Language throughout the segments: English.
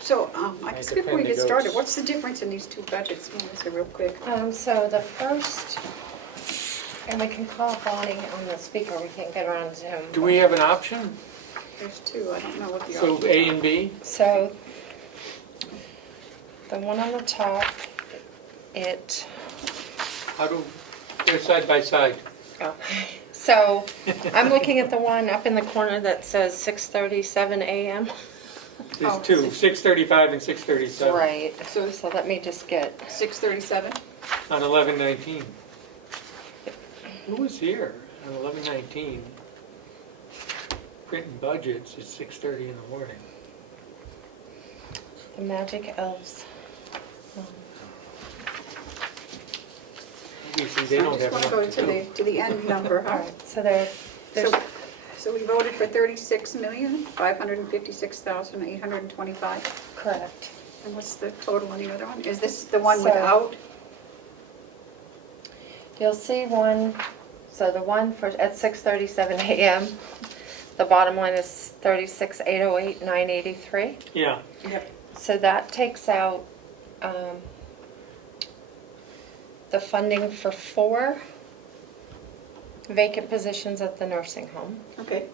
So, I guess before we depend get the started, goats. what's the difference in these two budgets? Give us a real quick. So the first, and we can call Bonnie on the speaker, we can't get her on Zoom. Do we have an option? There's two, I don't know what the So options A are. and B? So the one on the top, They're side by side. so I'm looking at the one up in the corner that says 6:37 a.m. There's Oh, two, 6:35 and 6:37. Right, So- so let me just get, 6:37? On 11/19. Who was here on 11/19? Printing budgets at 6:30 in the morning. the magic elves. Obviously, they don't have I just enough want to to go do. to the end number, All huh? right, so there's, So we voted for 36,556,825, correct. and what's the total on the other one? Is this the one So- without? You'll see one, so the one for, at 6:37 a.m., the bottom line is 36,808,983. Yeah, Yep. So that takes out the funding for 4 vacant positions at the nursing home. Okay,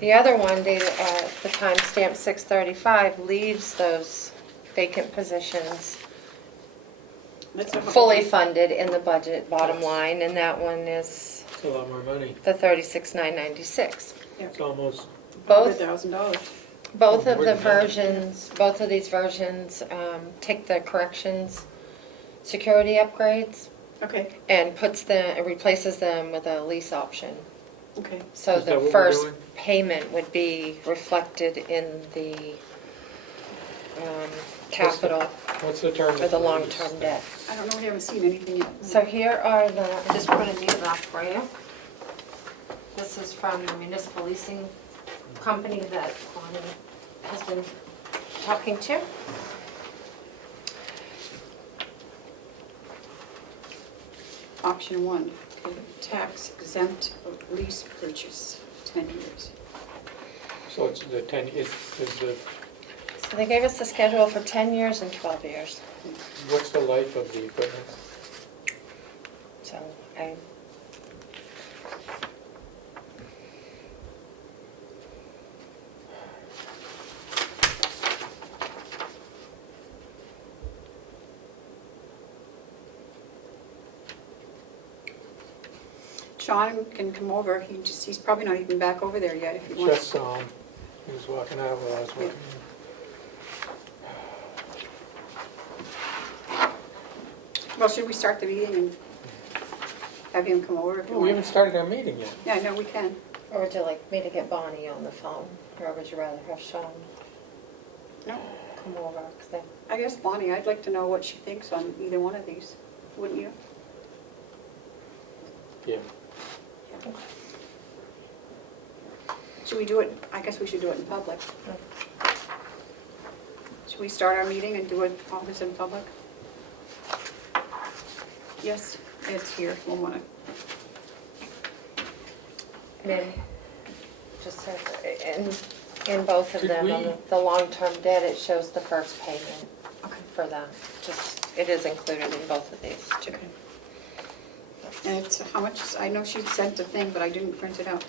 The other one, dated the timestamp 6:35, leaves those vacant positions that's a fully funded in the budget bottom line, and that one is it's a lot more money. the 36,996. It's almost, Both $1,000. Both of More the than that. versions, both of these versions take the corrections security upgrades Okay, and replaces them with a lease option. okay. So Is that the what we're first doing? payment would be reflected in the capital what's the term? or the long-term debt. I don't know, we haven't seen anything yet. So here are the, I just printed these off for you. This is from the municipal leasing company that Bonnie has been talking to. Option 1, tax exempt lease purchase, 10 years. So it's the 10, is the, So they gave us the schedule for 10 years and 12 years. what's the life of the equipment? So I, Sean can come over, he's probably not even back over there yet if he wants. Just saw him. He was walking out while I was walking in. Well, should we start the meeting and have him come over if you Oh, we want? haven't started our meeting yet. Yeah, no, we can. or would you like me to get Bonnie on the phone? Or would you rather have Sean No, come over? 'Cause they- I guess Bonnie, I'd like to know what she thinks on either one of these, wouldn't you? Yeah. Should we do it, I guess we should do it in public. Should we start our meeting and do it all this in public? Yes, Ed's here, we'll want to. I mean, just so, in both of Did them, we- on the long-term debt, it shows the first payment Okay. for them. Just, it is included in both of these too. Okay. And it's, how much, I know she sent a thing, but I didn't print it out,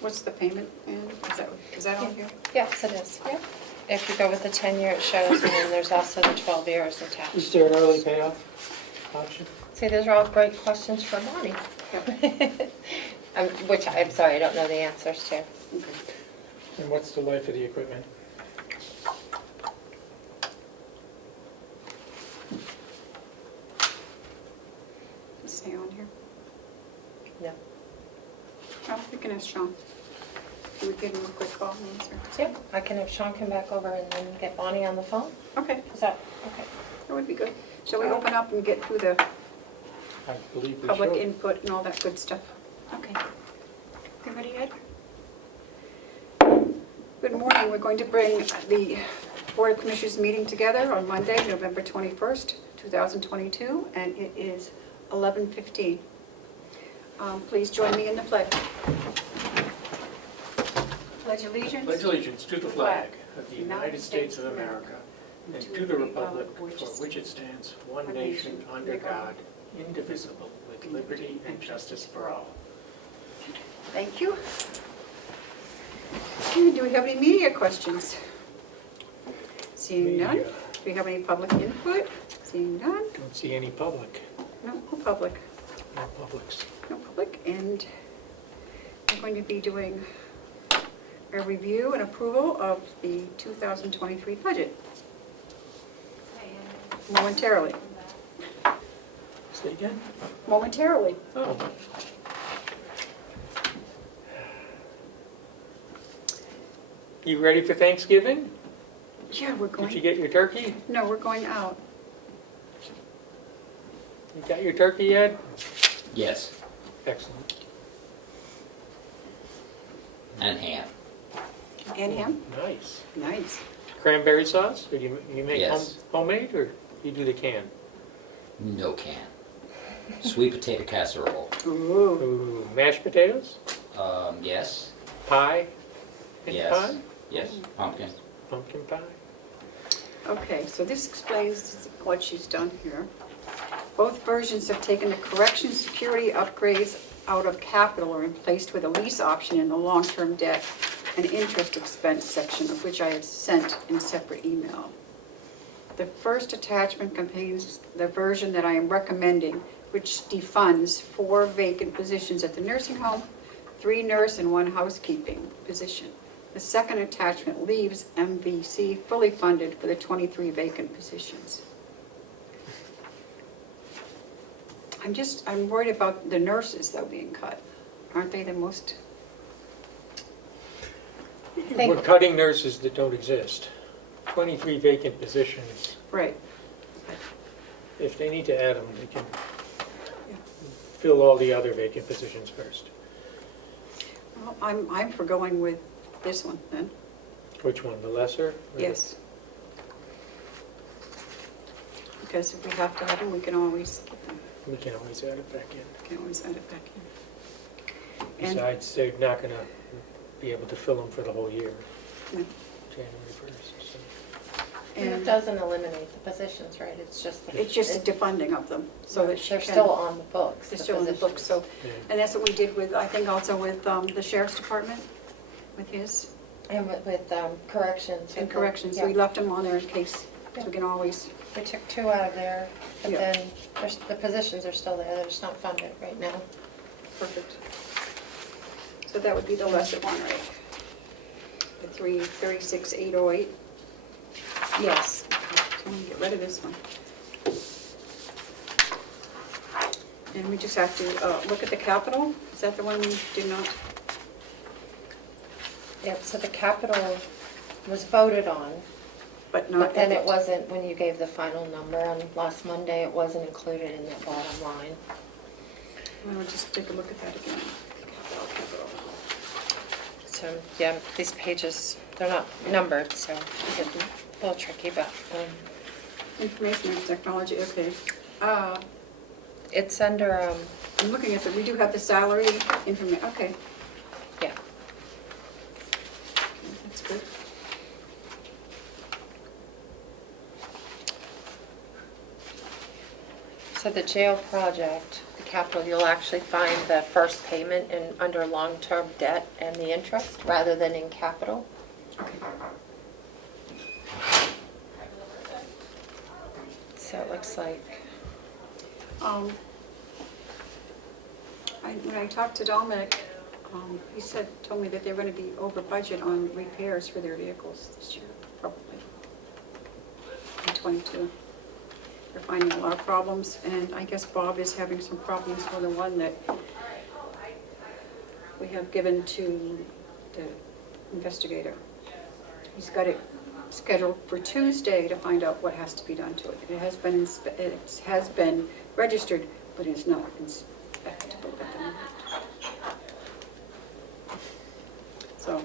what's the payment, and is that on here? Yes, it is, yeah. If you go with the 10-year, it shows, and then there's also the 12 years attached. Is there an early payoff option? See, those are all great questions for Bonnie. Which, I'm sorry, I don't know the answers to. Okay. And what's the life of the equipment? Stay on here. No. Oh, we can ask Sean. We would give him a quick call and answer. Yeah, I can have Sean come back over and then get Bonnie on the phone. Okay, Is that, okay? that would be good. Shall we open up and get through the I believe we public should. input and all that good stuff? Okay. You ready, Ed? Good morning. We're going to bring the Board of Commissioners meeting together on Monday, November 21st, 2022, and it is 11:15. Please join me in the pledge. pledge allegiance. Pledge allegiance to the flag of the United States of America and to the republic for which it stands, one nation, under God, indivisible, with liberty and justice for all. Thank you. And do we have any media questions? Seeing none. Media. Do we have any public input? Seeing none. Don't see any public. No public. No publics. No public. And we're going to be doing a review and approval of the 2023 budget momentarily. Say again? Momentarily. Oh. You ready for Thanksgiving? Yeah, we're Did you going. get your turkey? No, we're going out. You got your turkey yet? Yes, Excellent. and ham. And him. Nice. Nice. Cranberry sauce? Or you make Yes. homemade or you do the can? No can. Sweet potato casserole. Ooh. Ooh, mashed potatoes? Yes, Pie? And yes, pie? yes, pumpkin. Pumpkin pie? Okay, so this explains what she's done here. Both versions have taken the correction security upgrades out of capital and replaced with a lease option in the long-term debt and interest expense section, of which I have sent in separate email. The first attachment contains the version that I am recommending, which defunds 4 vacant positions at the nursing home, 3 nurse and 1 housekeeping position. The second attachment leaves MVC fully funded for the 23 vacant positions. I'm worried about the nurses though being cut. Aren't they the most? We're cutting nurses that don't exist. 23 vacant positions. Right. If they need to add them, they can fill all the other vacant positions first. Well, I'm for going with this one then. Which one, the lesser? or the- Yes. Because if we have to have them, we can always We can always add it back in. add it back in. And- Besides, they're not gonna be able to fill them for the whole year, No. January 1st. So. And it And doesn't eliminate the positions, right? It's just. it's just a defunding of them, so that she They're can. still on the books. They're the still in the book, positions. so, Yeah. and that's what we did with, I think also with the sheriff's department, with his, And with corrections. and with the- corrections, so we yeah. left them on there in case, so we can always, We took 2 out of there, but Yeah. then the positions are still there, they're just not funded right now. perfect. So that would be the lesser one, right? The 336,808. Yes. So I'm gonna get rid of this one. And we just have to look at the capital. Is that the one we did not? Yep, so the capital was voted on, But not. but then it wasn't, when you gave the final number on last Monday, it wasn't included in that bottom line. We'll just take a look at that again. Capital. So, yeah, these pages, they're not numbered, so it's a little tricky, but Information and technology, okay. it's under, I'm looking at we do have the salary information, okay. yeah. That's good. So the jail project, the capital, you'll actually find the first payment in, under long-term debt and the interest, rather than in capital. Okay. So it looks like, When I talked to Dominic, he told me that they're going to be over budget on repairs for their vehicles this year, probably. In '22. They're finding a lot of problems, and I guess Bob is having some problems with the one that we have given to the investigator. He's got it scheduled for Tuesday to find out what has to be done to it. It has been registered, but it's not inspectable at the moment. So,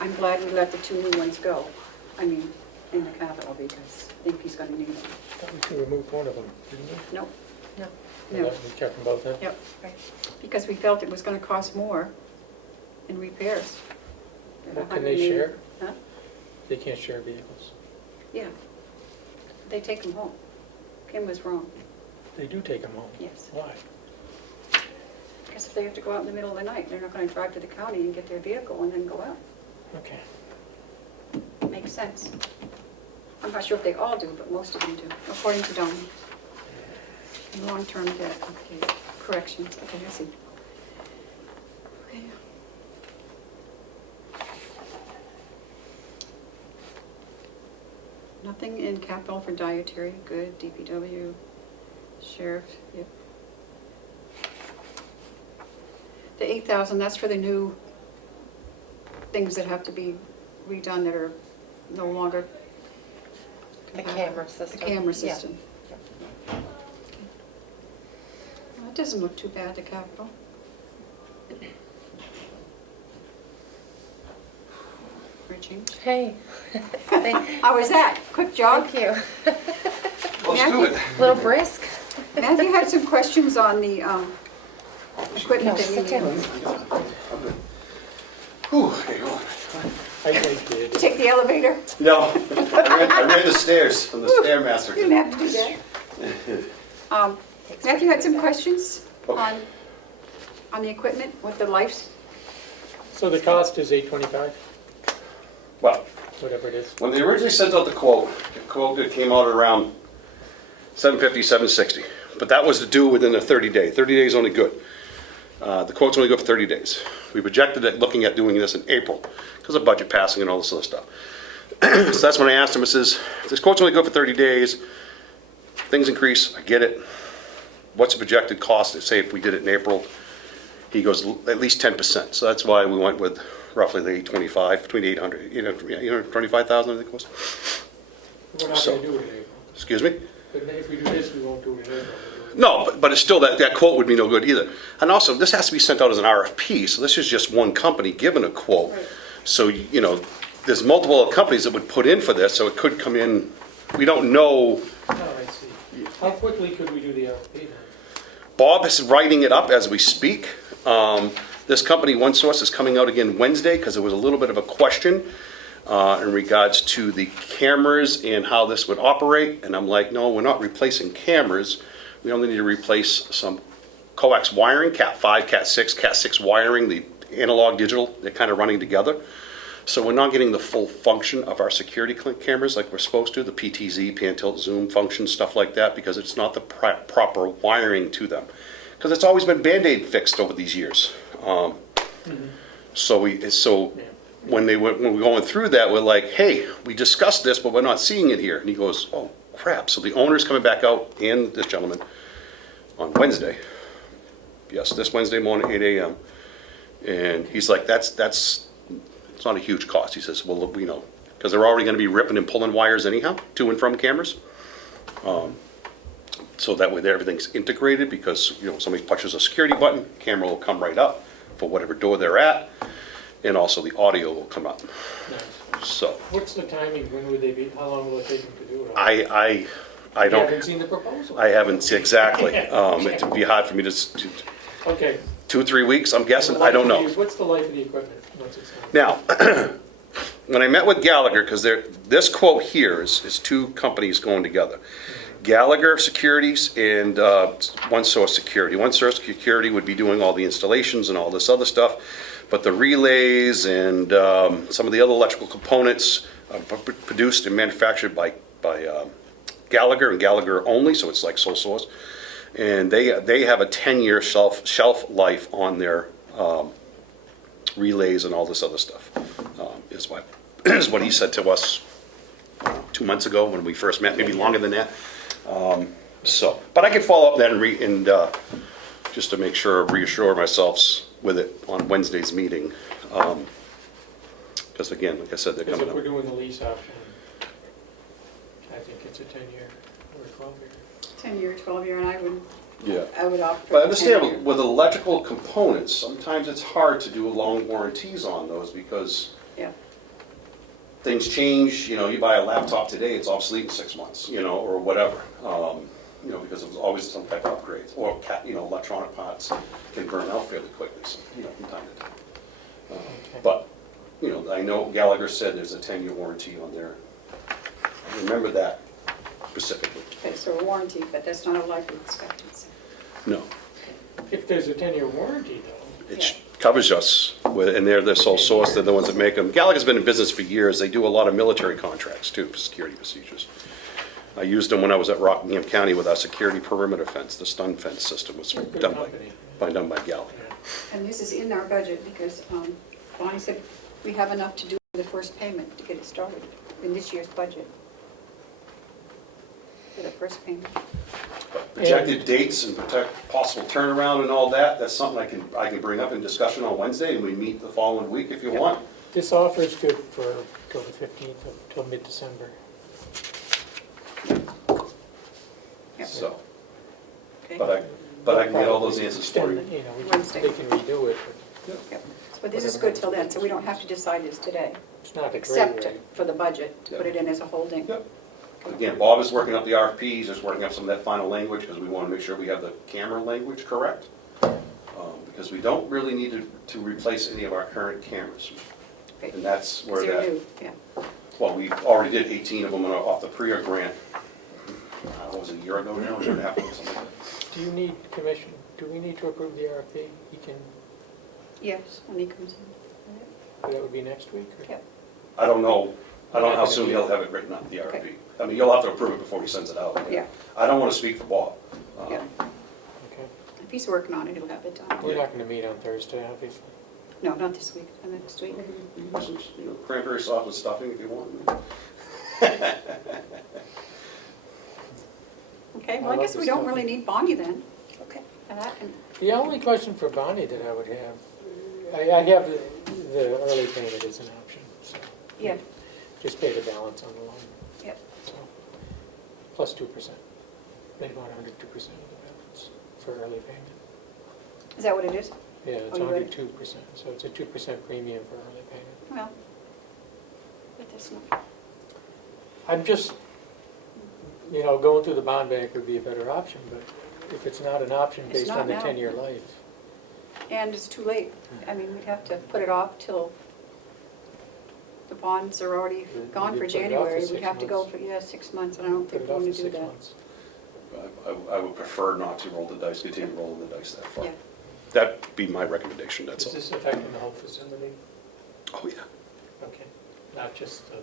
I'm glad we let the 2 new ones go. I mean, in the capital, because I think he's gonna need them. Thought we removed one of them, didn't we? Nope, no. no, We kept them both in? yep, Right. because we felt it was gonna cost more in repairs. They're What can they 180 share? Huh? They can't share vehicles. Yeah. They take them home. Kim was wrong. They do take them home. Yes. Why? Because if they have to go out in the middle of the night, they're not going to drive to the county and get their vehicle and then go out. Okay. Makes sense. I'm not sure if they all do, but most of them do, according to Dawn. Long-term debt, okay, correction, okay, I see. Okay. Nothing in capital for dietary, good, DPW, sheriff, yep. The 8,000, that's for the new things that have to be redone that are no longer. The camera system. The camera Yeah. system. Well, it doesn't look too bad, the capital. For a change. Hey. How was that? Quick jog? Thank you. Let's do it. Little brisk. Matthew had some questions on the equipment No, that sit you down. need. Whew, okay, hold on. I did. Take the elevator? No, I ran the stairs. I'm the stairmaster. You didn't have to do that. Matthew had some questions Okay. on the equipment, what the life. So the cost is $825, Well, whatever it is. when they originally sent out the quote that came out around $750, $760. But that was to do within a 30 day. 30 days only good. The quote's only good for 30 days. We projected it looking at doing this in April because of budget passing and all this other stuff. So that's when I asked him, I says, this quote's only good for 30 days. Things increase, I get it. What's the projected cost, say if we did it in April? He goes, at least 10%. So that's why we went with roughly the 825, between 800, 825,000 I think it was. We're not So- going to do it in April. Excuse me? But if we do this, we won't do it in April. No, but it's still, that quote would be no good either. And also, this has to be sent out as an RFP, so this is just one company given a quote. Right. So, there's multiple companies that would put in for this, so it could come in, we don't know. Oh, I see. How quickly could we do the RFP then? Bob is writing it up as we speak. This company, OneSource, is coming out again Wednesday, because there was a little bit of a question in regards to the cameras and how this would operate. And I'm like, no, we're not replacing cameras. We only need to replace some coax wiring, Cat 5, Cat 6 wiring, the analog digital, they're kind of running together. So we're not getting the full function of our security cameras like we're supposed to, the PTZ, pan, tilt, zoom function, stuff like that, because it's not the proper wiring to them. Because it's always been Band-Aid fixed over these years. So when we were going through that, we're like, hey, we discussed this, but we're not seeing it here. And he goes, oh, crap. So the owner's coming back out, and this gentleman, on Wednesday. Yes, this Wednesday morning, 8 a.m. And he's like, it's not a huge cost. He says, well, we know, because they're already going to be ripping and pulling wires anyhow, to and from cameras. So that way everything's integrated, because, somebody pushes a security button, camera will come right up for whatever door they're at, and also the audio will come up. Nice. So What's the timing? When would they be, how long will it take them to do it? I You haven't don't, seen the proposal? I haven't seen exactly. It would be hard for me to, Okay. 2 or 3 weeks, I'm guessing, I don't know. What's the life of the equipment once it's done? Now, when I met with Gallagher, because this quote here is two companies going together. Gallagher Securities and OneSource Security. OneSource Security would be doing all the installations and all this other stuff, but the relays and some of the other electrical components are produced and manufactured by Gallagher and Gallagher only, so it's like sole source. And they have a 10-year shelf life on their relays and all this other stuff, is what he said to us 2 months ago when we first met, maybe longer than that. But I can follow up then and just to make sure, reassure myself with it on Wednesday's meeting. Because again, like I said, they're Because coming if we're up. doing the lease option, I think it's a 10-year or a 12-year. 10-year, 12-year, and Yeah. I would opt for But I the understand 10-year. with electrical components, sometimes it's hard to do long warranties on those because Yeah, things change. You buy a laptop today, it's obsolete in 6 months, or whatever. Because it was always some type of upgrades, or electronic parts can burn out fairly quickly, so, from time to time. But you know, I know Gallagher said there's a 10-year warranty on there. Remember that specifically. Okay, so a warranty, but that's not a life expectancy. No. If there's a 10-year warranty though. It covers us, and they're the sole source, they're the ones that make them. Gallagher's been in business for years, they do a lot of military contracts too, for security procedures. I used them when I was at Rockingham County with our security perimeter fence, the stun fence system was Good done company. by Gallagher. Yeah. And this is in our budget because Bonnie said we have enough to do the first payment to get it started in this year's budget. For the first payment. Projected dates and possible turnaround and all that, that's something I can bring up in discussion on Wednesday, and we meet the following week if you Yeah. want. This offer is good for till the 15th, till mid-December. Yep. So, Okay. but I can get all those answers for you. Extend, you know, Wednesday. they can redo it, but Yep. But this is good till then, so we don't have to decide this today, it's not a great except rate. for the budget, to put it in as a holding. Yep. Again, Bob is working up the RFPs, just working up some of that final language, because we want to make sure we have the camera language correct. Because we don't really need to replace any of our current cameras. Okay. And that's where They're that, new, yeah. well, we already did 18 of them off the PRIA grant. What was it, a year ago now, a year and a half ago, something like that. Do you need commission, do we need to approve the RFP? He can, Yes, when he comes in. that would be next week? or- Yep. I don't know how soon he'll have it written up, the RFP. Okay. I mean, you'll have to approve it before he sends it out. Yeah. I don't want to speak for Bob. Yeah. Okay. If he's working on it, he'll have it done. We're not gonna meet on Thursday, obviously. No, not this week, next week. You can do some, cranberry sauce with stuffing if you want. Okay, I well, I love guess we this don't stuff. really need Bonnie then. Okay. The only question for Bonnie that I would have, I have the early payment as an option, so. Yeah, Just pay the balance on the loan, yep. so, plus 2%. They want 102% of the balance for early payment. Is that what it is? Yeah, it's Oh, you read 102%, so it's a 2% premium for early payment. Well, but that's not, I'm just, going through the bond bank would be a better option, but if it's not an option It's based not on the now. 10-year life. and it's too late. I mean, we'd have to put it off till the bonds are already You gone for put it off for January. We'd 6 have to go months. for, 6 months, and I don't Put think it we off want for to do 6 that. months. I would prefer not to roll the dice, continue rolling the dice that far. Yeah. That'd be my recommendation, that's Is all. this affecting the whole facility? Oh, yeah. Okay, not just the,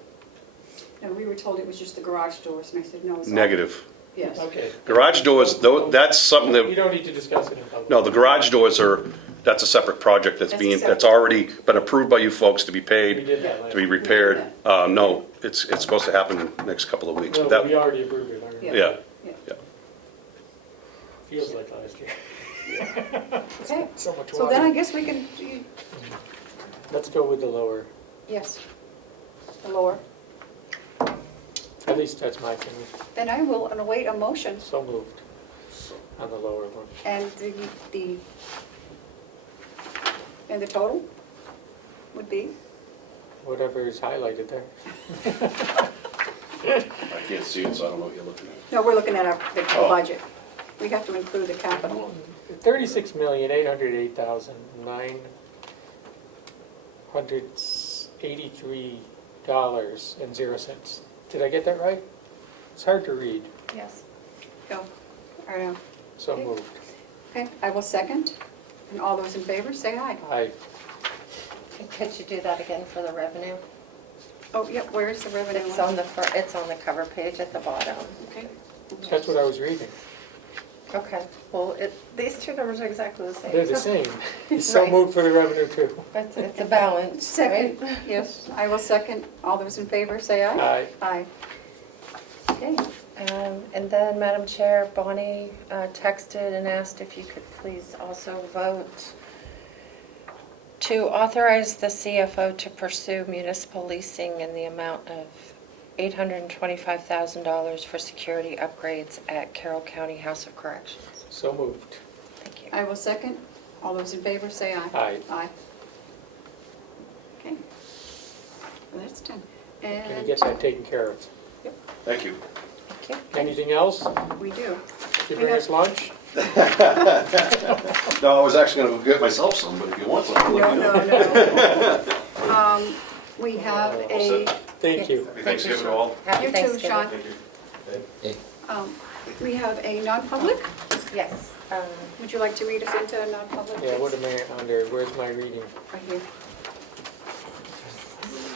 And we were told it was just the garage doors, and I said, no, it's all. Negative. Yes. okay. Garage doors, that's something You that, don't need to discuss it in public. no, the garage doors that's a separate project That's that's already been approved by you folks to be We paid, did that last to be week. repaired. No, it's supposed to happen in the next couple of weeks. No, That- we already approved it, I remember. Yeah, Yeah. yeah. Feels like last year. Okay, So much so then I water. guess we can, Let's go with the lower, yes, the lower. at least that's my opinion. Then I will await a motion, So moved on the lower one. and and the total would be? Whatever is highlighted there. I can't see it, so I don't know what you're looking at. No, we're looking at the Oh. budget. We have to include the capital. $36,808,983.00. Did I get that right? It's hard to read, Yes. Go. All right. so Okay. moved. Okay, I will second. And all those in favor, say aye. Aye. Could you do that again for the revenue? Oh, yep, where's the revenue? It's on the, it's on the cover page at the bottom. Okay. That's what I was reading. Okay, well, these two numbers are exactly the same. They're the same. So Right. moved for the revenue too. It's a balance, Second, right? yes, I will second. All those in favor, say aye. Aye. Aye. Okay, And then, Madam Chair, Bonnie texted and asked if you could please also vote to authorize the CFO to pursue municipal leasing in the amount of $825,000 for security upgrades at Carroll County House of Corrections. So moved. Thank you. I will second. All those in favor, say aye. Aye. Aye. Okay. Well, that's done. Can you And get that taken care of? Thank you. Thank you. Anything else? we do. Did you bring us lunch? No, I was actually gonna go get myself some, but if you want some, No, let me know. no, no. We have All a, set. Thank you. Happy Thanksgiving to all. Happy you too, Thanksgiving. Sean. Thank you. We have a non-public. Yes. Would you like to read us into a non-public? Yeah, what am I under? Where's my reading? Right here.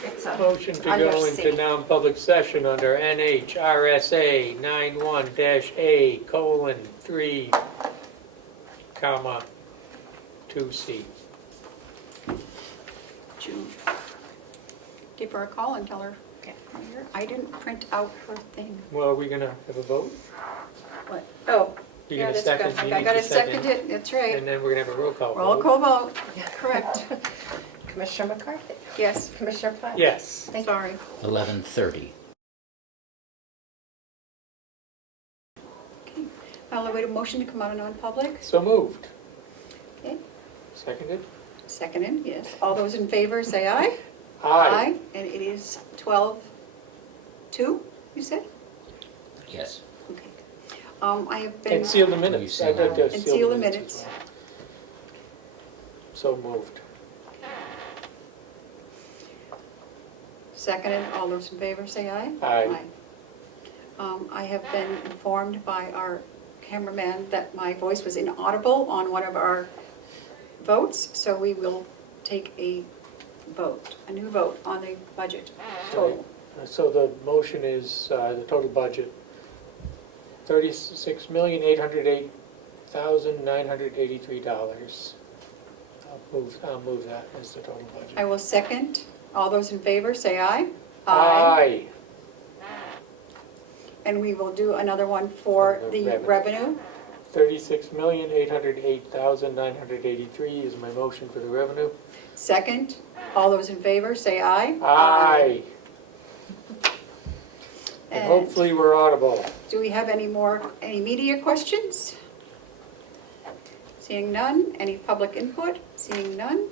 It's a- Motion to Under go C. into non-public session under NHRSA 91-A:3, 2C. June. Give her a call and tell her. Right here. I didn't print out her thing. Well, are we gonna have a vote? What? Oh. You're Yeah, gonna that's second, good. you I need gotta to second. second it, that's right. And then we're gonna have a roll call Roll vote. call vote, correct. Commissioner McCarthy. Yes, Commissioner Platt. Yes. sorry. 11:30. Okay. I'll await a motion to come out of non-public. So moved. Okay, Seconded? seconded, yes. All those in favor, say aye. Aye. And it is 12:02, you said? Yes. Okay. I have been. And seal the minutes. I'd like to And seal the as minutes. well. So moved. Seconded, all those in favor, say aye. Aye. I have been informed by our cameraman that my voice was inaudible on one of our votes, so we will take a vote, a new vote on the budget total. So the motion is the total budget, $36,808,983. I'll move that as the total budget. I will second. All those in favor, say aye. Aye. And we will do another one for The the revenue. $36,808,983 is my motion for the revenue. Second. All those in favor, say aye. Aye. And And hopefully we're audible. do we have any media questions? Seeing none. Any public input? Seeing none.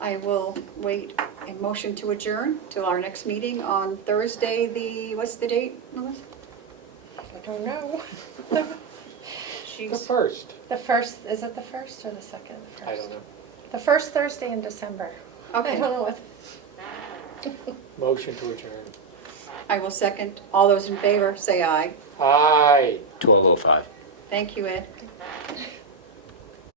I will wait a motion to adjourn till our next meeting on Thursday, what's the date, Melissa? I don't know. The She's, first. The first, is it the first or the second? The I first. don't know. The first Thursday in December. I okay, don't know what. Motion to adjourn. I will second. All those in favor, say aye. Aye. 12:05. Thank you, Ed.